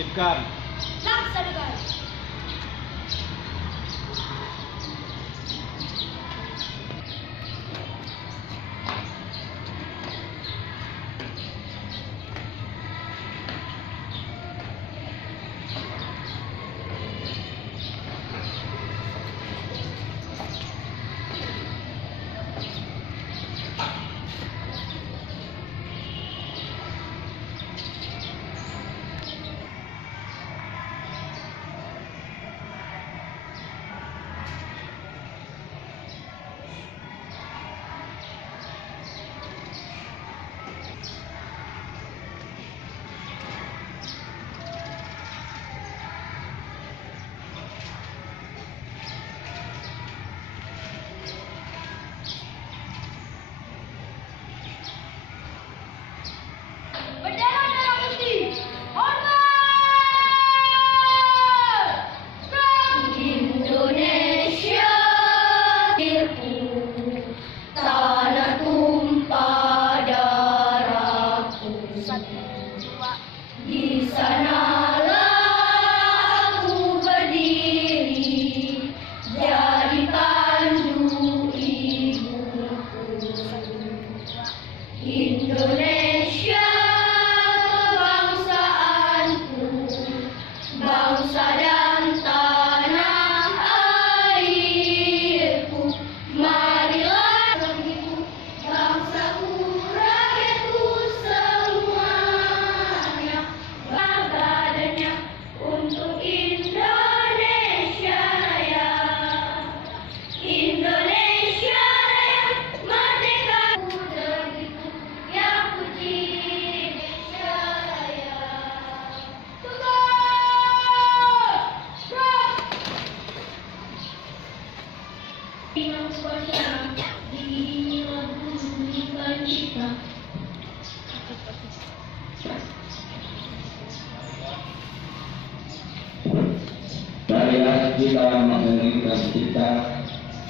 Lanjutkan. Laksanakan. Bendera merah putih. Hormat. Indonesia dirku, tanah tumpah darahku. Di sanalah aku berdiri, jadi pandu ibuku. Indonesia kebangsaanku, bangsa dan tanah airku. Marilah bangsaku, rakyatku semuanya, badannya untuk Indonesia Raya. Indonesia Raya, merdeka negeriku yang ku cinta. Indonesia Raya. Dengan suasana dirinya bumi pencipta. Marilah kita mengingatkan kita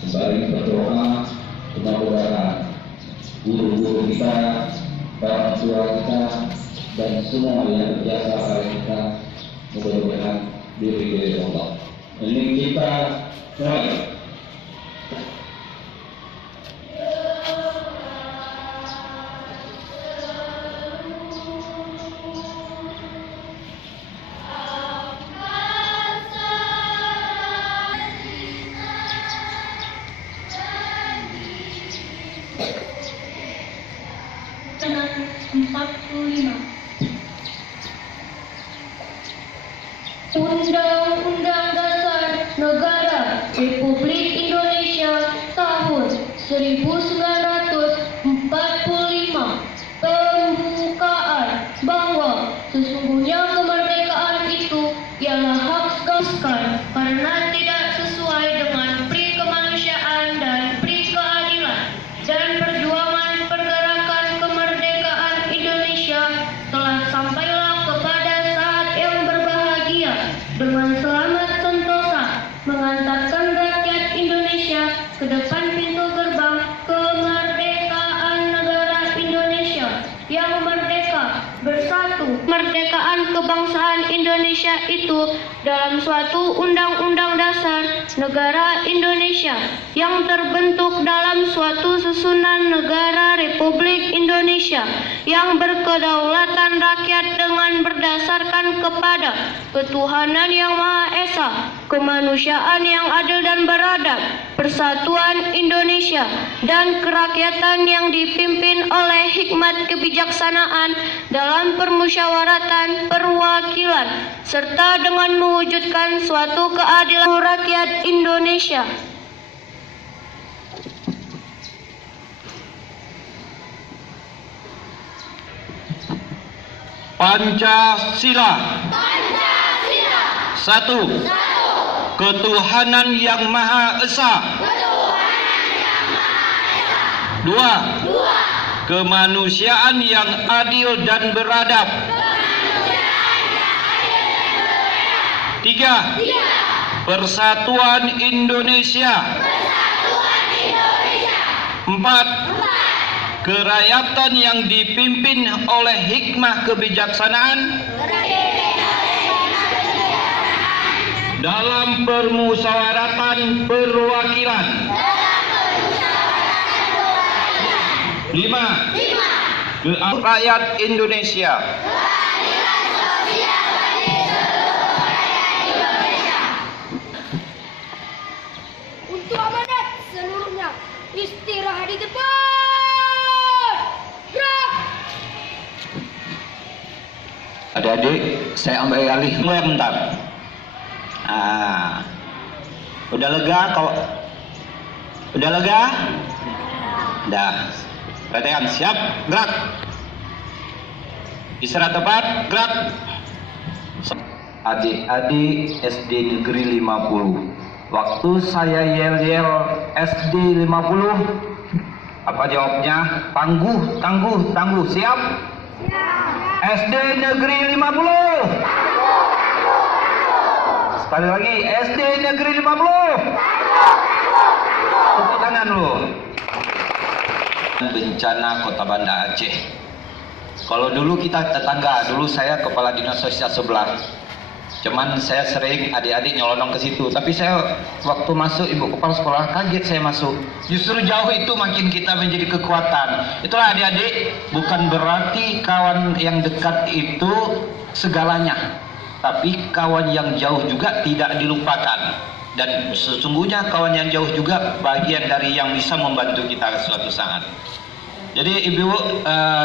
sembari berdoa kepada guru-guru kita, orang tua kita, dan semua yang berjasa pada kita. Mudah-mudahan diri Allah. Ini kita mulai. Tahun 45. Undang-Undang Dasar Negara Republik Indonesia tahun 1945 pembukaan bahwa sesungguhnya kemerdekaan itu ialah hak sekalian karena tidak sesuai dengan pri kemanusiaan dan pri keadilan, dan perjuangan pergerakan kemerdekaan Indonesia telah sampailah kepada saat yang berbahagia dengan selamat sentosa mengantarkan rakyat Indonesia ke depan pintu gerbang kemerdekaan negara Indonesia yang merdeka bersatu. Kemerdekaan kebangsaan Indonesia itu dalam suatu undang-undang dasar negara Indonesia yang terbentuk dalam suatu susunan negara Republik Indonesia yang berkedaulatan rakyat dengan berdasarkan kepada ketuhanan yang Maha Esa, kemanusiaan yang adil dan beradab, persatuan Indonesia, dan kerakyatan yang dipimpin oleh hikmat kebijaksanaan dalam permusyawaratan perwakilan, serta dengan mewujudkan suatu keadilan rakyat Indonesia. Pancasila. Pancasila. 1. Ketuhanan yang Maha Esa. 2. Kemanusiaan yang adil dan beradab. 3. Persatuan Indonesia. 4. Kerakyatan yang dipimpin oleh hikmah kebijaksanaan. dalam permusyawaratan perwakilan. 5. Rakyat Indonesia. Untuk amanat seluruhnya istirahat di depan. Gerak. Adik-adik, saya ambil alih bentar. Udah lega kau? Udah lega? Dah. Perhatikan, siap, gerak. Istirahat tepat, gerak. Adik-adik SD Negeri 50. Waktu saya yel-yel SD 50, apa jawabnya? Tangguh, tangguh, tangguh. Siap? SD Negeri 50. Sekali lagi, SD Negeri 50. Tepuk tangan lu. Bencana Kota Banda Aceh. Kalau dulu kita tetangga, dulu saya kepala dinas sosial sebelah. Cuman saya sering adik-adik nyelonong ke situ. Tapi saya waktu masuk ibu kepala sekolah kaget saya masuk. Justru jauh itu makin kita menjadi kekuatan. Itulah adik-adik, bukan berarti kawan yang dekat itu segalanya. Tapi kawan yang jauh juga tidak dilupakan. Dan sesungguhnya kawan yang jauh juga bagian dari yang bisa membantu kita suatu saat. Jadi ibu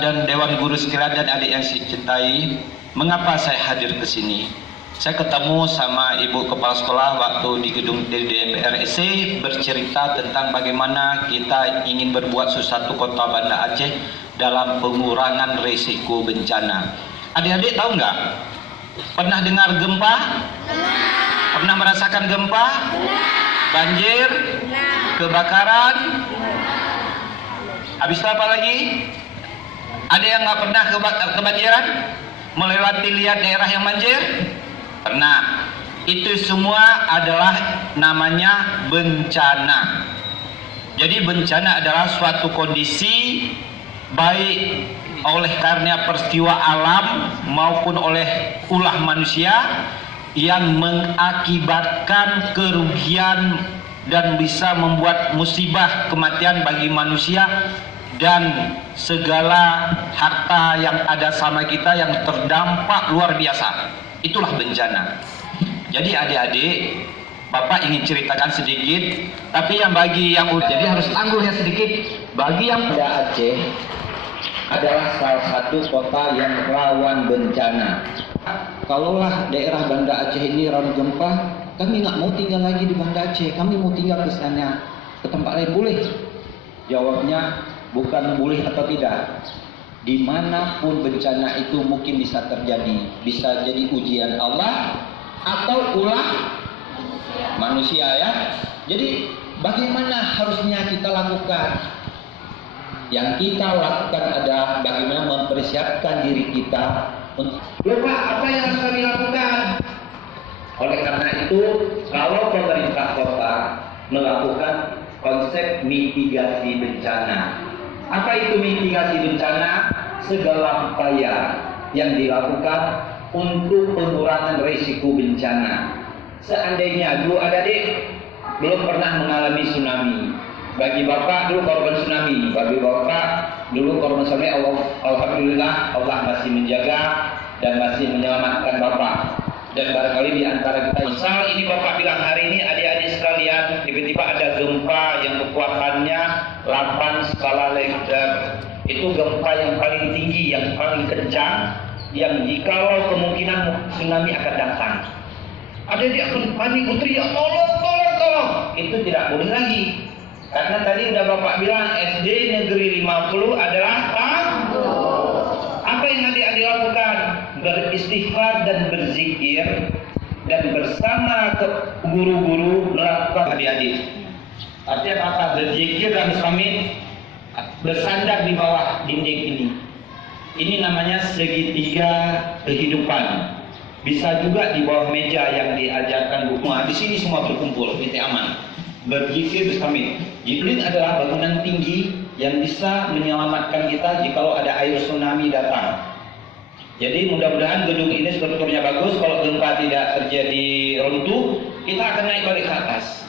dan dewan guru sekalian dan adik yang saya cintai, mengapa saya hadir ke sini? Saya ketemu sama ibu kepala sekolah waktu di gedung DPR RI bercerita tentang bagaimana kita ingin berbuat sesuatu Kota Banda Aceh dalam pengurangan risiko bencana. Adik-adik tahu nggak? Pernah dengar gempa? Pernah merasakan gempa? Banjir? Kebakaran? Habis itu apa lagi? Ada yang nggak pernah kebanjiran? Melewati lihat daerah yang banjir? Pernah. Itu semua adalah namanya bencana. Jadi bencana adalah suatu kondisi baik oleh karena peristiwa alam maupun oleh ulah manusia yang mengakibatkan kerugian dan bisa membuat musibah kematian bagi manusia dan segala harta yang ada sama kita yang terdampak luar biasa. Itulah bencana. Jadi adik-adik, Bapak ingin ceritakan sedikit, tapi yang bagi yang jadi harus tangguh ya sedikit. Bagi yang Banda Aceh adalah salah satu kota yang rawan bencana. Kalaulah daerah Banda Aceh ini rawan gempa, kami nggak mau tinggal lagi di Banda Aceh. Kami mau tinggal ke sana, ke tempat lain boleh? Jawabnya bukan boleh atau tidak. Dimanapun bencana itu mungkin bisa terjadi, bisa jadi ujian Allah atau ulah manusia ya. Jadi bagaimana harusnya kita lakukan? Yang kita lakukan adalah bagaimana mempersiapkan diri kita. Lupa apa yang harus kami lakukan? Oleh karena itu, kalau pemerintah kota melakukan konsep mitigasi bencana. Apa itu mitigasi bencana? Segala upaya yang dilakukan untuk pengurangan risiko bencana. Seandainya dulu adik-adik belum pernah mengalami tsunami. Bagi Bapak dulu korban tsunami, bagi Bapak dulu korban tsunami, alhamdulillah Allah masih menjaga dan masih menyelamatkan Bapak. Dan barangkali di antara kita, misal ini Bapak bilang hari ini adik-adik sekalian, tiba-tiba ada gempa yang kekuatannya 8 skala Richter. Itu gempa yang paling tinggi, yang paling kencang, yang jikalau kemungkinan tsunami akan datang. Adik-adik akan panik, teriak, tolong, tolong, tolong. Itu tidak boleh lagi. Karena tadi udah Bapak bilang SD Negeri 50 adalah tangguh. Apa yang adik-adik lakukan? Beristighfar dan berzikir dan bersama guru-guru melakukan adik-adik. Artinya apa? Berzikir dan sambil bersandar di bawah dinding ini. Ini namanya segitiga kehidupan. Bisa juga di bawah meja yang diajarkan buku. Di sini semua berkumpul, titik aman. Berzikir bersama. Jibril adalah bangunan tinggi yang bisa menyelamatkan kita jikalau ada air tsunami datang. Jadi mudah-mudahan gedung ini strukturnya bagus. Kalau gempa tidak terjadi runtuh, kita akan naik balik ke atas.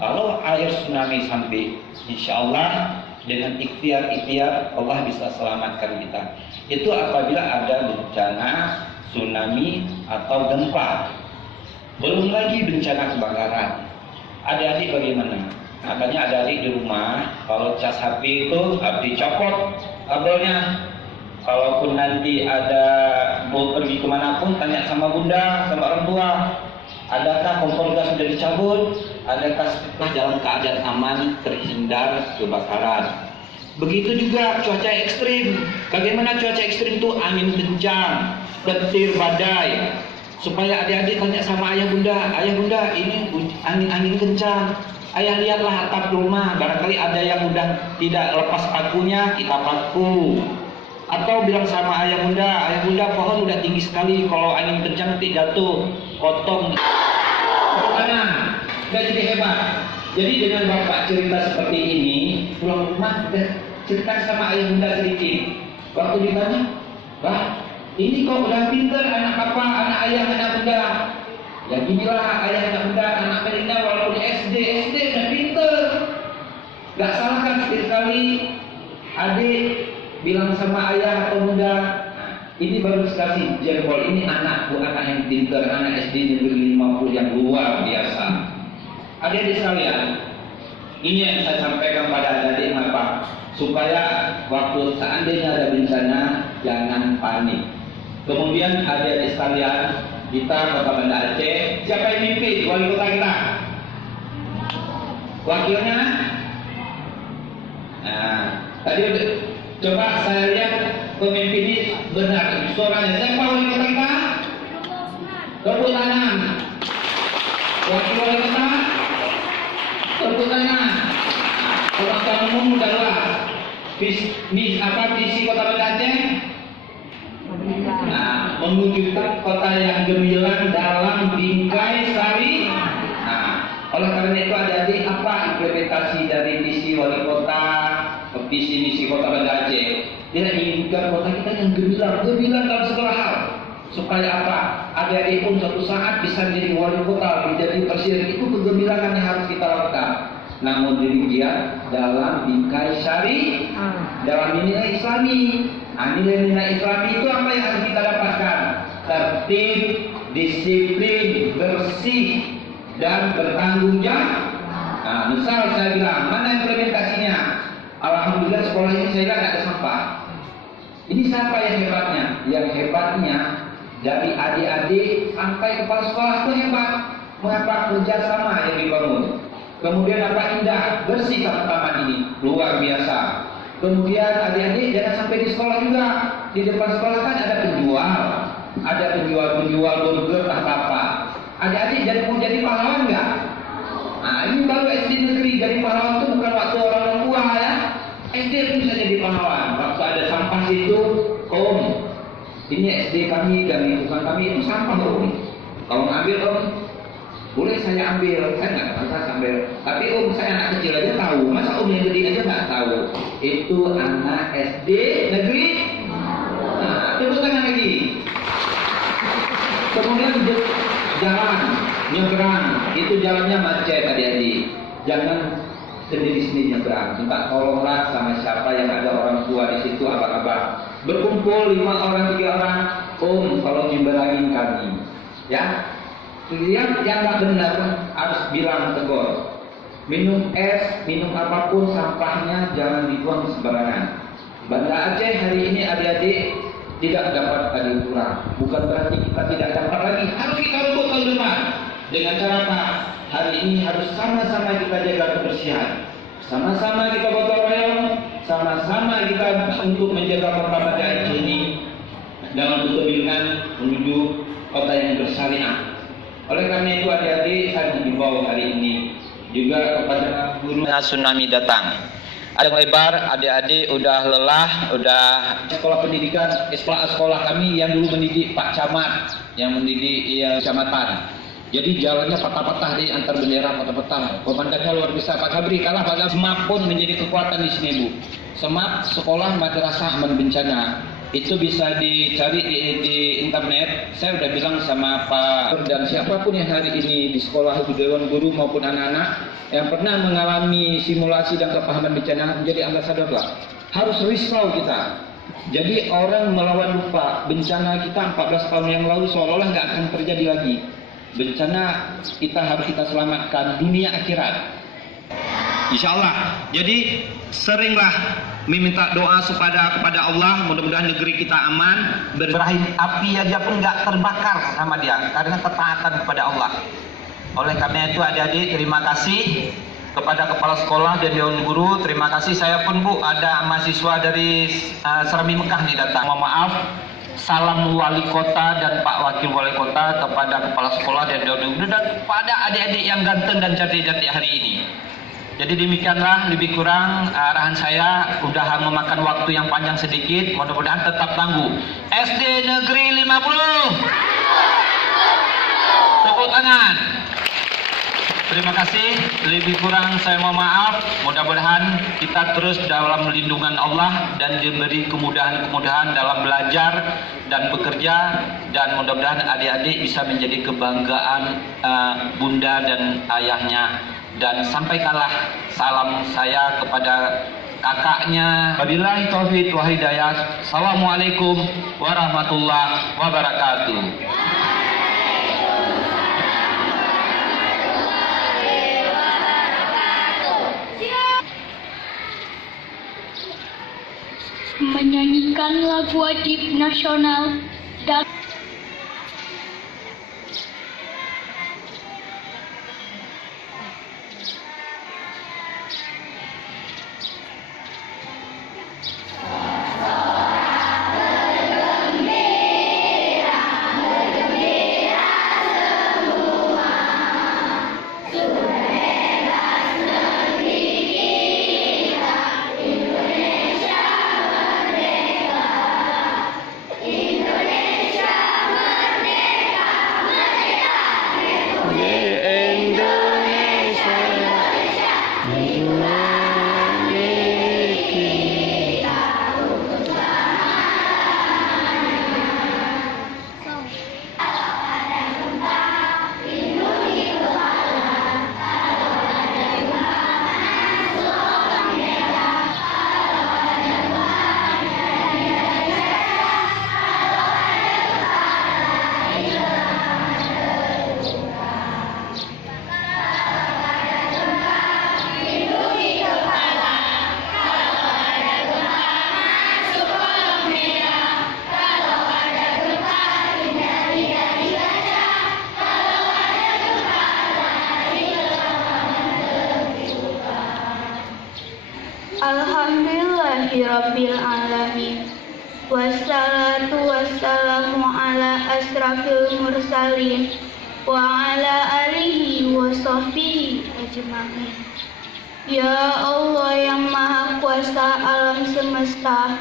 Kalau air tsunami sampai, insya Allah dengan ikhtiar Allah bisa selamatkan kita. Itu apabila ada bencana tsunami atau gempa. Belum lagi bencana kebakaran. Adik-adik bagaimana? Makanya adik-adik di rumah, kalau cas HP itu harus dicopot kabelnya. Kalaupun nanti ada mau pergi kemanapun, tanya sama bunda, sama orang tua. Adakah kompor gas sudah dicabut? Adakah setelah dalam keadaan aman terhindar kebakaran? Begitu juga cuaca ekstrim. Bagaimana cuaca ekstrim itu? Angin kencang, petir badai. Supaya adik-adik tanya sama ayah bunda, ini angin kencang. Ayah lihatlah atap rumah, barangkali ada yang udah tidak lepas pakunya, kita paku. Atau bilang sama ayah bunda pohon udah tinggi sekali, kalau angin kencang nanti jatuh, potong. Karena udah jadi hebat. Jadi dengan bapak cerita seperti ini, pulang rumah udah cerita sama ayah bunda sedikit. Waktu ditanya, "Bah, ini kok udah pinter anak papa, anak ayah, anak bunda?" Ya ginilah ayah anak bunda, anak Melina walaupun SD udah pinter. Gak salah kan sekali adik bilang sama ayah atau bunda, ini baru kasih jempol, ini anakku, anak yang pinter, anak SD negeri 50 yang luar biasa. Adik-adik sekalian, ini yang saya sampaikan pada adik-adik apa? Supaya waktu seandainya ada bencana, jangan panik. Kemudian adik-adik sekalian, kita Kota Banda Aceh, siapa yang mimpi wali kota kita? Wakilnya? Nah, tadi coba saya lihat pemimpin ini benar suaranya. Siapa wali kota kita? Tepuk tangan. Wakil wali kota? Tepuk tangan. Orang-orang umum udah luar. Visi Kota Banda Aceh? Nah, mewujudkan kota yang gemilang dalam bingkai sari. Nah, oleh karena itu adik-adik, apa implementasi dari visi wali kota, visi misi Kota Banda Aceh? Dia inginkan kota kita yang gemilang dalam segala hal. Supaya apa? Adik-adik pun suatu saat bisa menjadi wali kota, menjadi presiden. Itu kegemilangan yang harus kita lakukan. Namun demikian dalam bingkai syari, dalam nilai Islami. Nilai-nilai Islami itu apa yang harus kita dapatkan? Tertib, disiplin, bersih, dan bertanggung jawab. Nah, misal saya bilang, mana implementasinya? Alhamdulillah sekolah ini saya lihat ada sampah. Ini siapa yang hebatnya? Yang hebatnya dari adik-adik sampai kepala sekolah itu hebat. Mengapa kerjasama yang dibangun? Kemudian apa indah, bersih taman ini, luar biasa. Kemudian adik-adik jangan sampai di sekolah juga. Di depan sekolah kan ada penjual burger apa. Adik-adik jadi mau jadi pahlawan nggak? Nah, ini baru SD negeri. Jadi pahlawan itu bukan waktu orang tua ya. SD pun bisa jadi pahlawan. Waktu ada sampah itu, Om, ini SD kami dan lingkungan kami itu sampah Om. Kalau ngambil Om, boleh saya ambil, saya nggak pernah ambil. Tapi Om, saya anak kecil aja tahu. Masa Om yang gede aja nggak tahu? Itu anak SD negeri. Nah, tepuk tangan lagi. Kemudian jalan nyebrang, itu jalannya macet adik-adik. Jangan sendiri nyebrang. Minta tolonglah sama siapa yang ada orang tua di situ, abang-abang. Berkumpul 5 orang 3 orang, Om, tolong nyeberangin kami. Ya. Yang nggak benar harus bilang tegur. Minum es, minum apapun sampahnya jangan dibuang sembarangan. Banda Aceh hari ini adik-adik tidak dapat tadi kurang. Bukan berarti kita tidak dapat lagi. Harus kita rebut tahun depan. Dengan cara apa? Hari ini harus sama-sama kita jaga kebersihan. Sama-sama kita gotong royong. Sama-sama kita untuk menjaga Kota Banda Aceh ini dalam kegemilangan menuju kota yang bersyariah. Oleh karena itu adik-adik saya dihimbau hari ini juga kepada guru tsunami datang. Ada lebar, adik-adik udah lelah, udah sekolah pendidikan, sekolah kami yang dulu mendidik Pak Camat, yang mendidik kecamatan. Jadi jalannya patah-patah di antar bendera patah-patah. Komandannya luar biasa Pak Sabri, kalah Pak Sabri. SMAP pun menjadi kekuatan di sini Bu. SMAP sekolah madrasah aman bencana. itu bisa dicari di internet. Saya udah bilang sama Pak dan siapapun yang hari ini di sekolah Dewan Guru maupun anak-anak yang pernah mengalami simulasi dan kepahaman bencana, menjadi ambasador lah. Harus risau kita. Jadi orang melawan lupa bencana kita 14 tahun yang lalu seolah-olah nggak akan terjadi lagi. Bencana kita selamatkan dunia akhirat. Insya Allah. Jadi seringlah meminta doa kepada Allah, mudah-mudahan negeri kita aman. Berakhir api aja pun nggak terbakar sama dia karena ketaatan kepada Allah. Oleh karena itu adik-adik, terima kasih kepada kepala sekolah dan dewan guru. Terima kasih. Saya pun Bu, ada mahasiswa dari Serami Mekah nih datang. Mohon maaf. Salam wali kota dan Pak Wakil Wali Kota kepada kepala sekolah dan dewan guru dan kepada adik-adik yang ganteng dan cantik-cantik hari ini. Jadi demikianlah lebih kurang arahan saya, udah memakan waktu yang panjang sedikit, mudah-mudahan tetap tangguh. SD Negeri 50. Tepuk tangan. Terima kasih, lebih kurang saya mohon maaf. Mudah-mudahan kita terus dalam lindungan Allah dan diberi kemudahan-kemudahan dalam belajar dan bekerja, dan mudah-mudahan adik-adik bisa menjadi kebanggaan bunda dan ayahnya. Dan sampaikanlah salam saya kepada kakaknya. Wabillahi taufiq wa hidayah. Assalamualaikum warahmatullahi wabarakatuh. Menyanyikan lagu wajib nasional dan Alhamdulillahirabbil alamin. Wassalatu wassalamu ala asrafil mursalin wa ala alihi wa sahbihi ajma'in. Ya Allah yang maha kuasa alam semesta,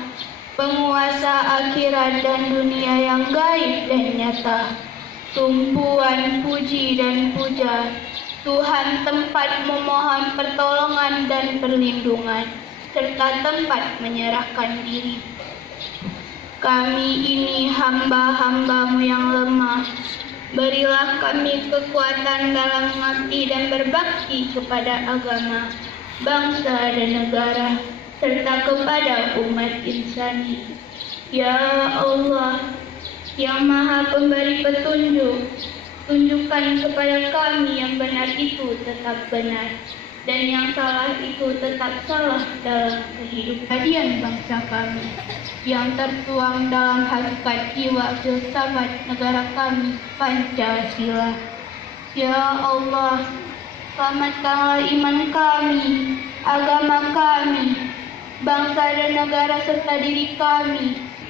penguasa akhirat dan dunia yang gaib dan nyata, tumpuan puji dan puja, Tuhan tempat memohon pertolongan dan perlindungan, serta tempat menyerahkan diri. Kami ini hamba-hambamu yang lemah. Berilah kami kekuatan dalam mengabdi dan berbakti kepada agama, bangsa dan negara, serta kepada umat insani. Ya Allah, yang maha pemberi petunjuk, tunjukkan kepada kami yang benar itu tetap benar, dan yang salah itu tetap salah dalam kehidupan bangsa kami, yang tertuang dalam hakikat jiwa filsafat negara kami, Pancasila. Ya Allah, selamatkanlah iman kami, agama kami, bangsa dan negara serta diri kami